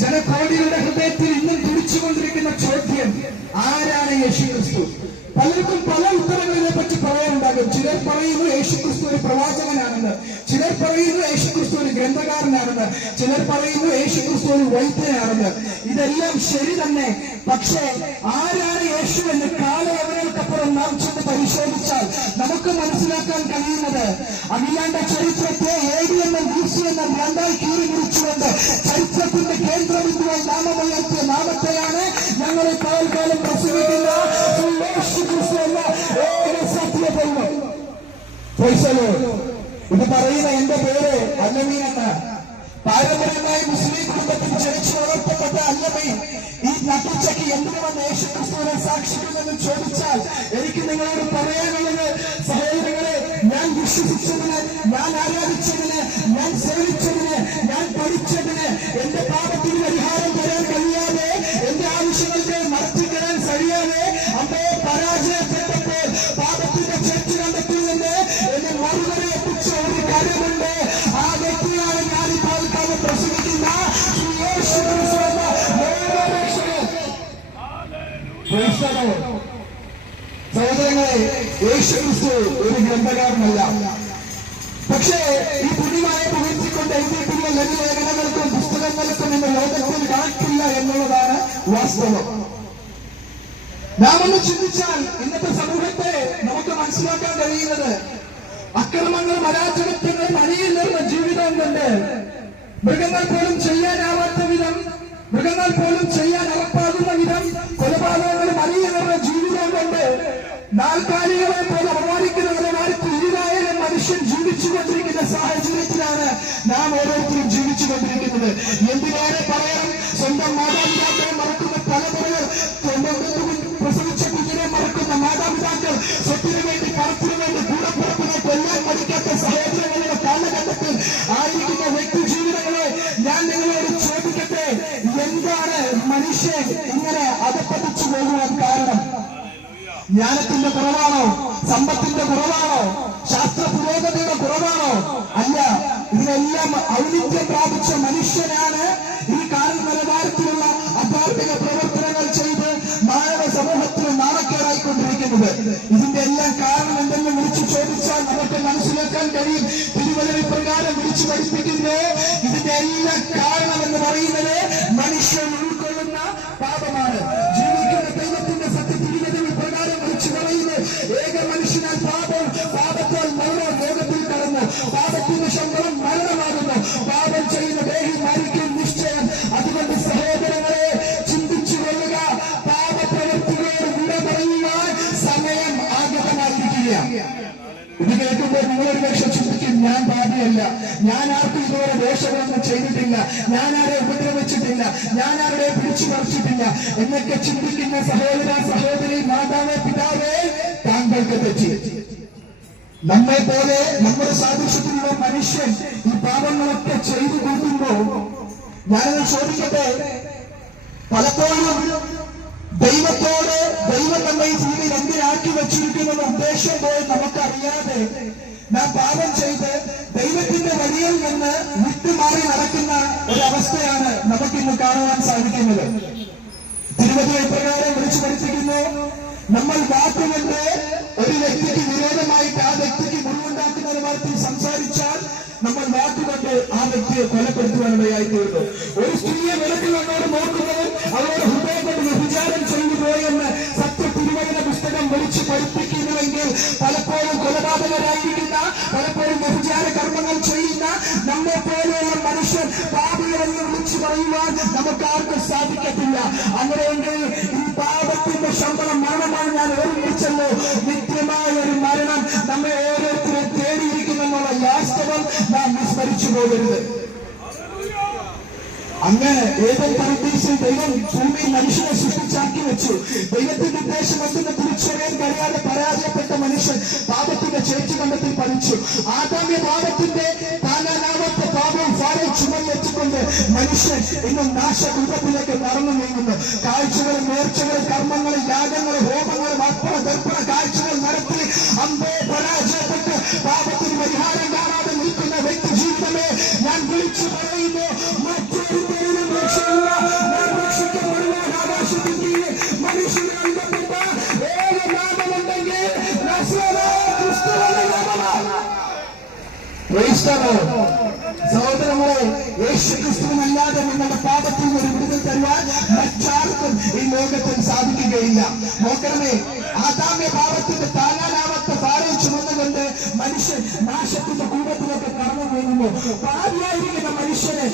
ജനകോടികളുടെ ഹൃദയത്തിൽ ഇന്നും തുടിച്ചുകൊണ്ടിരിക്കുന്ന ചോദ്യം ആരാണ് യേശു ക്രിസ്തു പലർക്കും പല ഉത്തരങ്ങളെ പറ്റി പറയാനുണ്ടാകും. ചിലർ പറയുന്നു യേശു ക്രിസ്തു ഒരു പ്രവാചകനാണെന്ന്. ചിലർ പറയുന്നു യേശു ക്രിസ്തു ഒരു ഗ്രന്ഥകാരനാണെന്ന്. ചിലർ പറയുന്നു യേശു ക്രിസ്തു ഒരു വൈദ്യനാണെന്ന്. ഇതെല്ലാം ശരി തന്നെ. പക്ഷേ ആരാണ് യേശു എന്ന് കാലയവനകൾക്കപ്പുറം നാം പരിശോധിച്ചാൽ നമുക്ക് മനസ്സിലാക്കാൻ കഴിയുന്നത് അഖിലാന്റെ ചരിത്രത്തെ എ ഡി എന്ന ബി സി എന്ന രണ്ടായി കീറി മുറിച്ചുകൊണ്ട് ചരിത്രത്തിന്റെ കേന്ദ്രബിന്ദുവായി നാമമുയർത്തിയ നാമത്തെയാണ് ഞങ്ങൾ കാൽക്കാലം പ്രസംഗിക്കുന്ന. ഇത് പറയുന്ന എന്റെ പേര് അല്ലമീൻ എന്ന പാരമ്പര്യമായി മുസ്ലിം കുടുംബത്തിൽ ജനിച്ചു വളർത്തപ്പെട്ട അല്ലമീൻ ഈ അപ്പച്ചയ്ക്ക് എന്തിനു യേശു ക്രിസ്തുവിനെ ചോദിച്ചാൽ എനിക്ക് നിങ്ങളോട് പറയാനുള്ളത് സഹോദരങ്ങളെ ഞാൻ വിശ്വസിച്ചതിന് ഞാൻ ആരാധിച്ചതിന് ഞാൻ സേവിച്ചതിന് ഞാൻ പഠിച്ചതിന് എന്റെ പാപത്തിന് പരിഹാരം തരാൻ കഴിയാതെ എന്റെ ആവശ്യങ്ങൾക്ക് Praise സഹോദരങ്ങളെ യേശു ക്രിസ്തു ഒരു ഗ്രന്ഥകാരനല്ല. പക്ഷേ ഈ പുണ്യമായ പുകഴ്ത്തിക്കൊണ്ട് എഴുതിയിട്ടുള്ള ലഘുലേഖനങ്ങൾക്കും പുസ്തകങ്ങൾക്കും ഇന്ന് ലോകത്തിൽ കണക്കില്ല എന്നുള്ളതാണ് വാസ്തവം. നാം ഒന്ന് ചിന്തിച്ചാൽ ഇന്നത്തെ സമൂഹത്തെ നമുക്ക് മനസ്സിലാക്കാൻ കഴിയുന്നത് അക്രമങ്ങൾ അരാജകത്വങ്ങൾ മണിയിൽ ജീവിതം കൊണ്ട് മൃഗങ്ങൾ പോലും ചെയ്യാനാവാത്ത വിധം മൃഗങ്ങൾ പോലും ചെയ്യാൻ നാൽക്കാലികളെ പോലെ അപമാനിക്കുന്നവരെ വാരത്തിൽ ഇരുപതിനായിരം മനുഷ്യൻ ജീവിച്ചുകൊണ്ടിരിക്കുന്ന സാഹചര്യത്തിലാണ് നാം ഓരോരുത്തരും ജീവിച്ചുകൊണ്ടിരിക്കുന്നത്. എന്തിനേറെ പറയാം? സ്വന്തം മാതാപിതാക്കളെ മറക്കുന്ന തലമുറകൾ പ്രസവിച്ച കുഞ്ഞിനെ മറക്കുന്ന മാതാപിതാക്കൾ സ്വത്തിനു വേണ്ടി പണത്തിനു വേണ്ടി കൂടപ്പുറപ്പിനെ കൊല്ലാൻ പഠിക്കാത്ത സഹോദരങ്ങളുടെ കാലഘട്ടത്തിൽ ആയിരിക്കുന്ന വ്യക്തി ജീവിതങ്ങളെ ഞാൻ നിങ്ങളോട് ചോദിക്കട്ടെ? എന്താണ് മനുഷ്യൻ ഇങ്ങനെ അകപ്പതിച്ചു പോകുവാൻ കാരണം? ജ്ഞാനത്തിൽ സമ്പത്തിന്റെ കുറവാണോ? ശാസ്ത്ര പുരോഗതിയുടെ കുറവാണോ? അല്ല ഇതിനെല്ലാം ഔന്നിത്യം പ്രാപിച്ച മനുഷ്യനാണ് ഈ കാണുന്ന നിലവാരത്തിലുള്ള അധാർമിക പ്രവർത്തനങ്ങൾ ചെയ്ത് മാനവ സമൂഹത്തിന് നാണക്കേടായിക്കൊണ്ടിരിക്കുന്നത്. ഇതിന്റെ എല്ലാം കാരണം എന്തെന്ന് വിളിച്ചു ചോദിച്ചാൽ നമുക്ക് മനസ്സിലാക്കാൻ കഴിയും. തിരുവനന്തപുരം പ്രകാരം വിളിച്ചു പഠിപ്പിക്കുന്നു. ഇതിന്റെ എല്ലാം ആഗതമായിരിക്കുകയാണ് ഇത് കേൾക്കുമ്പോൾ ഒരു പക്ഷെ ചിന്തിക്കും ഞാൻ പാപിയല്ല ഞാൻ ആർക്കും ഇതുവരെ ദോഷങ്ങളൊന്നും ചെയ്തിട്ടില്ല. ഞാൻ ആരെ ഉപദ്രവിച്ചിട്ടില്ല. ഞാൻ ആരുടെ പിടിച്ചു മറിച്ചിട്ടില്ല എന്നൊക്കെ ചിന്തിക്കുന്ന സഹോദര സഹോദരി മാതാവേ പിതാവേ താങ്കൾക്ക് തെറ്റി. നമ്മെ പോലെ നമ്മുടെ സാദൃശ്യത്തിലുള്ള മനുഷ്യൻ ഈ പാപങ്ങളൊക്കെ ചെയ്തു കൂട്ടുമ്പോ ഞാനത് ചോദിക്കട്ടെ? പലപ്പോഴും ദൈവത്തോട് ദൈവം നമ്മെ ഈ ഭൂമിയിൽ എന്തിനാക്കി വെച്ചിരിക്കുന്ന ഉദ്ദേശം പോയി നമുക്കറിയാതെ നാം പാപം ചെയ്ത് ദൈവത്തിന്റെ വഴിയിൽ നിന്ന് വിട്ടുമാറി നടക്കുന്ന ഒരവസ്ഥയാണ് നമുക്കിന്ന് കാണുവാൻ സാധിക്കുന്നത്. തിരുവതി ഇപ്രകാരം വിളിച്ചു പഠിപ്പിക്കുന്നു നമ്മൾ വാക്കുകൊണ്ട് ഒരു വ്യക്തിക്ക് വിരോധമായിട്ട് ആ വ്യക്തിക്ക് മുറിവുണ്ടാക്കുന്ന ഒരു വാർത്തയിൽ സംസാരിച്ചാൽ നമ്മൾ വാക്കുകൊണ്ട് ആ വ്യക്തിയെ കൊലപ്പെടുത്തുവാനിടയായി തീർന്നു ഒരു സ്ത്രീയെ വിളക്കിൽ വന്നോട് നോക്കുന്നതും അവരുടെ വ്യഭിചാരം ചെയ്തു പോയെന്ന് സത്യ തിരുവചന പുസ്തകം വിളിച്ചു പഠിപ്പിക്കുന്നുവെങ്കിൽ പലപ്പോഴും കൊലപാതകരായിരിക്കുന്ന പലപ്പോഴും വ്യഭിചാര കർമ്മങ്ങൾ ചെയ്യുന്ന നമ്മെ പോലെയുള്ള മനുഷ്യർ പാപികളെന്ന് വിളിച്ചു പറയുവാൻ നമുക്ക് ആർക്കും സാധിക്കത്തില്ല. അങ്ങനെയെങ്കിൽ ഈ പാപത്തിന്റെ ശമ്പളം മരണമാണ് ഞാൻ ഓർമ്മിച്ചല്ലോ. നിത്യമായ ഒരു മരണം നമ്മെ ഓരോരുത്തരെ തേടിയിരിക്കുമെന്നുള്ള വാസ്തവം നാം വിസ്മരിച്ചു പോകരുത്. അങ്ങനെ ഏതോ പരദേശം ദൈവം ഭൂമിയിൽ മനുഷ്യനെ സൃഷ്ടിച്ചാക്കി വെച്ചു. ദൈവത്തിന്റെ ഉദ്ദേശം എന്തെന്ന് തിരിച്ചറിയാൻ കഴിയാതെ പരാജയപ്പെട്ട മനുഷ്യൻ പാപത്തിന്റെ ചേച്ചു കണ്ടെത്തി പഠിച്ചു ആദാമ്യ പാപത്തിന്റെ താനാനാമത്തെ പാപവും ഭാരം ചുമന്നെത്തിക്കൊണ്ട് മനുഷ്യൻ ഇന്ന് നാശകൂപത്തിലേക്ക് നടന്നു നീങ്ങുന്നു. കാഴ്ചകളും നേർച്ചകളും കർമ്മങ്ങളും യാഗങ്ങളും ഹോമങ്ങളും അർപ്പണ ദർപ്പണ സഹോദരങ്ങളെ യേശു ക്രിസ്തുവിനല്ലാതെ നിങ്ങളുടെ പാപത്തിൽ ഒരു വിടുതൽ തരുവാൻ മറ്റാർക്കും ഈ ലോകത്തിൽ സാധിക്കുകയില്ല. നോക്കണമേ ആദാമ്യ പാപത്തിന്റെ താങ്ങാനാവാത്ത ഭാരം ചുമന്നുകൊണ്ട് മനുഷ്യൻ നാശത്തിന്റെ കൂടത്തിലൊക്കെ കടന്നു പോകുന്നു. പാപിയായിരിക്കുന്ന മനുഷ്യനെ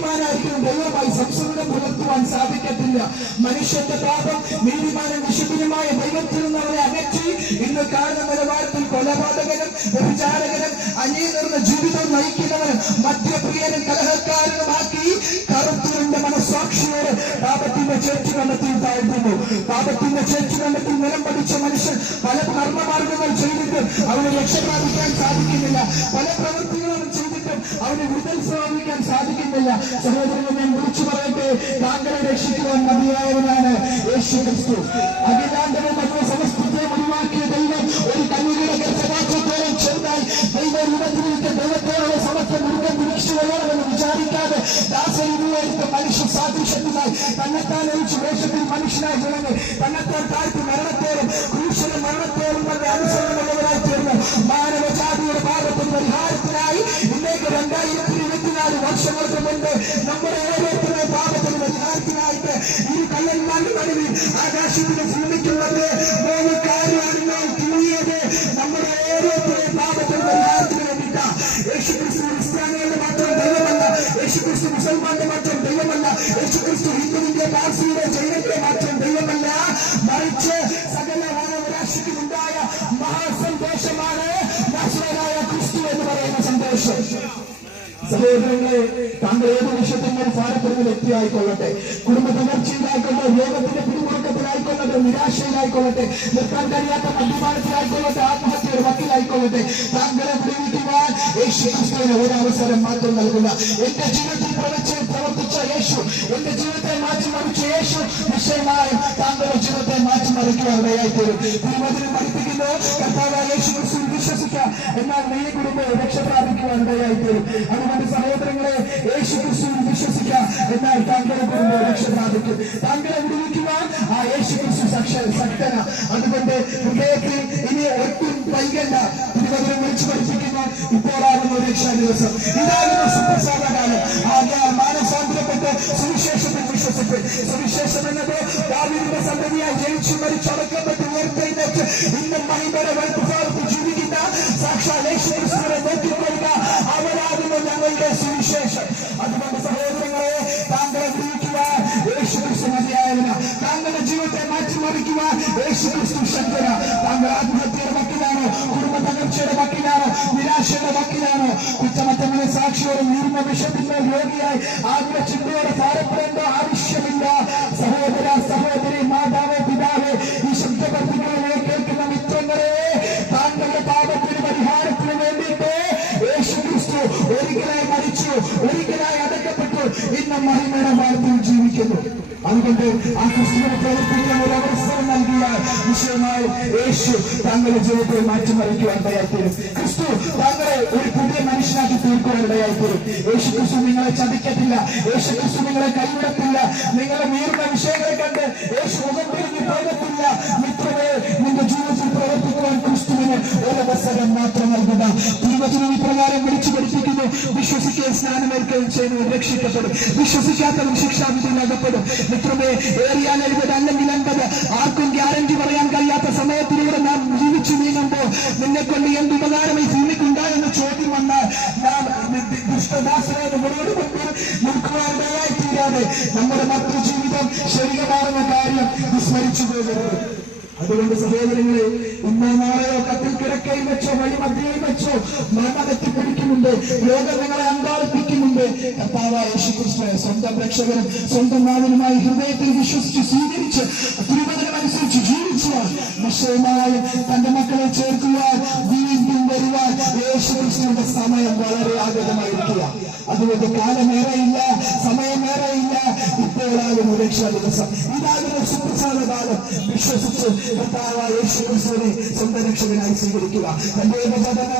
നീതിമാനായിരിക്കുന്ന ദൈവമായി സംസ്കൃതം പുലർത്തുവാൻ സാധിക്കത്തില്ല. മനുഷ്യന്റെ പാപം നീതിമാനും വിശുദ്ധനുമായ ദൈവത്തിൽ നിന്ന് അവരെ അകറ്റി. ഇന്ന് കാണുന്ന നിലവാരത്തിൽ കൊലപാതകനും വ്യഭിചാരകനും അനീതർന്ന ജീവിതം നയിക്കുന്നവനും മദ്യപ്രിയനും കലഹക്കാരനുമാക്കി കറുത്തിന്റെ മനസ്സാക്ഷിയോട് പാപത്തിന്റെ ചേച്ചു കണ്ടെത്തി താഴ്ത്തുന്നു. പാപത്തിന്റെ ചേച്ചു കണ്ടെത്തി നിലം പഠിച്ച മനുഷ്യൻ പല കർമ്മമാർഗങ്ങൾ ചെയ്തിട്ട് അവന് രക്ഷ പ്രാപിക്കാൻ സാധിക്കുന്നില്ല. പല പ്രവൃത്തികളും ചെയ്തിട്ടും അവന് വിടുതൽ പ്രാപിക്കാൻ സാധിക്കുന്നില്ല. സഹോദരനെ ഞാൻ വിളിച്ചു പറയട്ടെ. താങ്കളെ രക്ഷിക്കുവാൻ മതിയായവനാണ് യേശു ക്രിസ്തു അഖിലാന്തരം മറ്റു സമസ്തത്തെ ഒഴിവാക്കിയ ദൈവം ഒരു കന്യകയുടെ ഗർഭപാത്രത്തോളം ചെറുതായി ദൈവ രൂപത്തിലേക്ക് ദൈവത്തോടെ സമസ്ത മുഴുവൻ വിളിച്ചു കൊള്ളണമെന്ന് വിചാരിക്കാതെ ദാസരിവുമായിട്ട് മനുഷ്യ സാദൃശ്യത്തിനായി തന്നെത്താൻ ഒഴിച്ചു വേഷത്തിൽ മനുഷ്യനായി ജനങ്ങൾ തന്നെത്താൻ താഴ്ത്തി മരണത്തോടും ക്രൂശന മരണത്തോടും തന്നെ അനുസരണമുള്ളവരായി തീർന്നു. മാനവജാതിയുടെ ഈ കള്ളന്മാരുടെ നടുവിൽ ആകാശത്തിന് ഭൂമിക്കുള്ളത് മൂന്ന് കാര്യമാണ് തൂങ്ങിയത് നമ്മുടെ ഓരോരുത്തരുടെയും പാപത്തിന് പരിഹാരത്തിന് വേണ്ടിയിട്ടാ. യേശുക്രിസ്തു ക്രിസ്ത്യാനികളുടെ മാത്രം ദൈവമല്ല യേശുക്രിസ്തു മുസൽമാന്റെ മാത്രം ദൈവമല്ല യേശുക്രിസ്തു ഹിന്ദുവിന്റെ പാർസിയുടെ ജൈനന്റെ മാത്രം ദൈവമല്ല. മറിച്ച് സകല മാനവരാശിക്കുമുണ്ടായ മഹാസന്തോഷമാണ് നാശനായ ക്രിസ്തു എന്ന് പറയുന്ന സന്തോഷം. സഹോദരങ്ങളെ താങ്കൾ ഏത് വിഷയത്തിൽ ഭാരപ്പെടുന്ന വ്യക്തിയായിക്കൊള്ളട്ടെ കുടുംബ തകർച്ചയിലായിക്കൊള്ളട്ടെ യോഗത്തിന്റെ പിടിമുറുക്കത്തിലായിക്കൊള്ളട്ടെ നിരാശയിലായിക്കൊള്ളട്ടെ. നിർത്താൻ കഴിയാത്ത മദ്യപാനത്തിലായിക്കൊള്ളട്ടെ. ആത്മഹത്യയുടെ വക്കിലായിക്കൊള്ളട്ടെ. താങ്കളെ വിടുവിക്കുവാൻ യേശുക്രിസ്തുവിന് ഒരു അവസരം മാത്രം നൽകുക. എന്റെ ജീവിതത്തിൽ പ്രവച്ച് പ്രവർത്തിച്ച യേശു എന്റെ ജീവിതത്തെ മാറ്റിമറിച്ച യേശു നിശ്ചയമായും താങ്കളുടെ ജീവിതത്തെ മാറ്റിമറിക്കുവാനിടയായി തീരും തിരുവചനം പഠിപ്പിക്കുന്നു. കർത്താവ് യേശു വിശ്വസിക്കാം. എന്നാൽ നീ കുടുംബം രക്ഷ പ്രാപിക്കുവാൻ തീരും അതുകൊണ്ട് സഹോദരങ്ങളെ യേശു വിശ്വസിക്കാം. എന്നാൽ താങ്കളുടെ കുടുംബം രക്ഷ പ്രാപിക്കും. താങ്കളെ സക്ഷ ശക്തന. അതുകൊണ്ട് ഹൃദയത്തിൽ ഇനി ഒട്ടും വൈകല്ല തിരുവനന്തപുരം വിളിച്ചു പഠിപ്പിക്കുന്നു ഇപ്പോഴാകുന്നു രക്ഷാ ദിവസം. ഇതാകുന്നു സുപ്രസാദ കാലം ആകയാൽ മാനസാന്തരപ്പെട്ട് സുവിശേഷത്തിൽ വിശ്വസിച്ച്. സുവിശേഷം എന്നത് ദാവീദിന്റെ സന്തതിയായി ജനിച്ചു മരിച്ചടക്കപ്പെട്ട് ഉയർത്തെഴുന്നേറ്റ് ഇന്നും മഹിമയുടെ വെളുപ്പുകാലത്ത് മാറ്റിമറിക്കുവാൻ യേശു ക്രിസ്തു ശക്തന. താങ്കൾ ആത്മഹത്യയുടെ വക്കിലാണോ? കുടുംബ തകർച്ചയുടെ വക്കിലാണോ? നിരാശയുടെ വക്കിലാണോ? കുറ്റമറ്റ മനസാക്ഷിയോടെ നീർമ വിഷത്തിന്റെ രോഗിയായി ആകുല ചിന്തയോടെ ഭാരപ്പെടേണ്ട ആവശ്യമില്ല. സഹോദര സഹോദരി മാതാവ് പിതാവ് ഈ ശബ്ദപത്രികളെ കേൾക്കുന്ന മിത്രങ്ങളെ താങ്കളുടെ പാപത്തിന് പരിഹാരത്തിന് വേണ്ടിയിട്ട് യേശു ക്രിസ്തു ഒരിക്കലായി മരിച്ചു ഒരിക്കലായി അടക്കപ്പെട്ടു ഇന്ന് മഹിമയുടെ വാർത്തയിൽ ജീവിക്കുന്നു. അതുകൊണ്ട് ആ ക്രിസ്തുവിനെ പ്രവർത്തിക്കാൻ ഒരു അവസരം വിഷയമായി യേശു താങ്കളുടെ ജീവിതത്തെ മാറ്റിമറിക്കുവാൻ ഇടയായിത്തീരും ക്രിസ്തു താങ്കളെ ഒരു പുതിയ മനുഷ്യനാക്കി തീർക്കുവാൻ ഇടയായിത്തീരും. യേശു ക്രിസ്തു നിങ്ങളെ ചതിക്കത്തില്ല. യേശു ക്രിസ്തു നിങ്ങളെ കൈവിടത്തില്ല. നിങ്ങളെ വീറുന്ന വിഷയങ്ങളെ കണ്ട് യേശു മുഖം തിരിഞ്ഞു പോകത്തില്ല പ്രവർത്തിക്കുവാൻ ഒരവസരം മാത്രം നൽകുക. തിരുവചനം ഇപ്രകാരം വിളിച്ചു പഠിപ്പിക്കുന്നു. വിശ്വസിക്കുകയും സ്നാനമേൽക്കുകയും ചെയ്യുന്നവർ രക്ഷിക്കപ്പെടും. വിശ്വസിക്കാത്തവൻ ശിക്ഷാവിധിയിലകപ്പെടും മിത്രമേ ഏറിയാൽ എഴുപത് അല്ലെങ്കിൽ അൻപത്. ആർക്കും ഗ്യാരണ്ടി പറയാൻ കഴിയാത്ത സമയത്തിലൂടെ നാം ജീവിച്ചു നീങ്ങുമ്പോൾ നിന്നെ കൊണ്ട് എന്ത് ഉപകാരം ഈ ഭൂമിക്കുണ്ടായെന്ന ചോദ്യം വന്നാൽ നാം ദുഷ്ടദാസനായ തീരാതെ നമ്മുടെ മറ്റു ജീവിതം ശരീരമാകുന്ന കാര്യം വിസ്മരിച്ചു പോകരുത്. അതുകൊണ്ട് സഹോദരങ്ങളെ ഇന്നോ നാളെയോ കത്തിൽ കിടക്കയിൽ വെച്ചോ വഴി മധ്യയിൽ വെച്ചോ മരണകത്തി പിടിക്കുന്നുണ്ട് ലോകം നിങ്ങളെ അങ്കാളിപ്പിക്കുന്നുണ്ട് കർത്താവായ യേശുക്രിസ്തുവെ സ്വന്തം രക്ഷകനും സ്വന്തം നാഥനുമായി ഹൃദയത്തിൽ വിശ്വസിച്ച് സ്വീകരിച്ച് തിരുവചനം അനുസരിച്ച് ജീവിച്ചുവാൻ നിശ്ചയമായും തന്റെ മക്കളെ ചേർക്കുവാൻ വീണ്ടും വരുവാൻ യേശുക്രിസ്തുവിന്റെ സമയം വളരെ ആഗതമായിരിക്കുക അതുകൊണ്ട് കാലമേറെയില്ല സമയമേറെയില്ല. ഇപ്പോഴാകും രക്ഷാ ദിവസം. ഇതാകുന്ന സുപ്രസാദ കാലം. വിശ്വസിച്ച് കർത്താവായ സ്വന്തം രക്ഷകനായി സ്വീകരിക്കുക. തന്റെ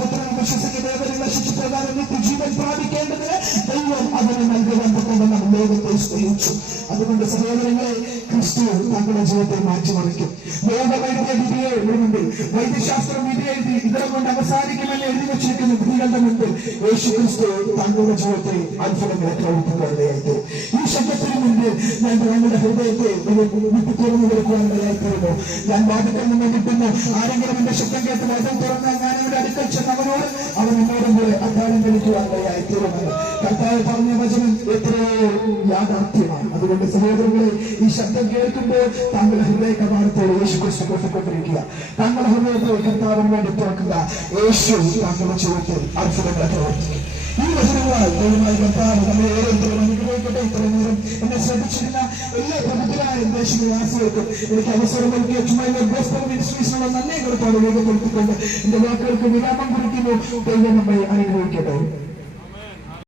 പുത്രനെ വിശ്വസിക്കുന്ന ഏവരും നശിച്ചു പോകാൻ എന്നിട്ട് ജീവൻ പ്രാപിക്കേണ്ടതിന് ദൈവം അവന് നൽകുവാൻ പറ്റുമെന്ന് നാം ലോകത്തെ സ്നേഹിച്ചു അതുകൊണ്ട് സഹോദരങ്ങളെ ക്രിസ്തു തങ്ങളുടെ ജീവിതത്തെ മാറ്റിമറിക്കും. ലോകവൈദ്യ വിധിയെ മുമ്പിൽ വൈദ്യശാസ്ത്ര വിധി എഴുതി ഇതിനെ കൊണ്ട് അവസാനിക്കുമെന്ന് എഴുതി വെച്ചിരിക്കുന്ന വിധികളുടെ മുമ്പിൽ യേശു ക്രിസ്തു തങ്ങളുടെ ജീവിതത്തെ അത്ഭുതങ്ങളെ പ്രവർത്തിക്കുകയായിട്ട് ഈ ശബ്ദത്തിന് മുമ്പിൽ ഞാൻ ഞങ്ങളുടെ ഹൃദയത്തെ വിട്ടു തുറന്നു കൊടുക്കുവാൻ ഇടയായിത്തീരുന്നു ഞാൻ ബാധിക്കാൻ നിന്ന് കിട്ടുന്നു ആരെങ്കിലും എന്റെ ശബ്ദം കേട്ട് വാദം തുറന്നാൽ ഞാൻ ഇവിടെ അടുക്കൽ ചെന്നവനോട് അവൻ എന്നോടും കൂടെ അത്താഴം കഴിക്കുവാൻ ഇടയായിത്തീരുമെന്ന് കർത്താവ് പറഞ്ഞ വചനം എത്രയോ യാഥാർത്ഥ്യമാണ്. അതുകൊണ്ട് സഹോദരങ്ങളെ ഈ ശബ്ദം കേൾക്കുമ്പോൾ താങ്കളുടെ ഹൃദയ കവാടത്തോട് യേശു കുറിച്ച് കൊടുത്തുകൊണ്ടിരിക്കുക. താങ്കളുടെ ഹൃദയത്തെ കർത്താവിന് വേണ്ടി തുറക്കുക. യേശു താങ്കളുടെ ജീവിതത്തിൽ അത്ഭുതങ്ങളെ ഈ വചനങ്ങളാൽ ദൈവമായ കർത്താവ് നമ്മളെ ഓരോരുത്തരും അനുഗ്രഹിക്കട്ടെ ഇത്ര നേരം. എന്നെ ശ്രദ്ധിച്ചിരുന്ന എല്ലാ പ്രബുദ്ധരായ ദേശനിവാസികൾക്കും എനിക്ക് അവസരം നൽകിയ ചുമയിലെ ഗോസ്ബൽ മിനിസ്ട്രീസിനുള്ള നന്ദി കൊടുത്താണ് രേഖപ്പെടുത്തിക്കൊണ്ട് എന്റെ വാക്കുകൾക്ക് വിരാമം കുറിക്കുന്നു. ദൈവം നമ്മെ അനുഗ്രഹിക്കട്ടെ.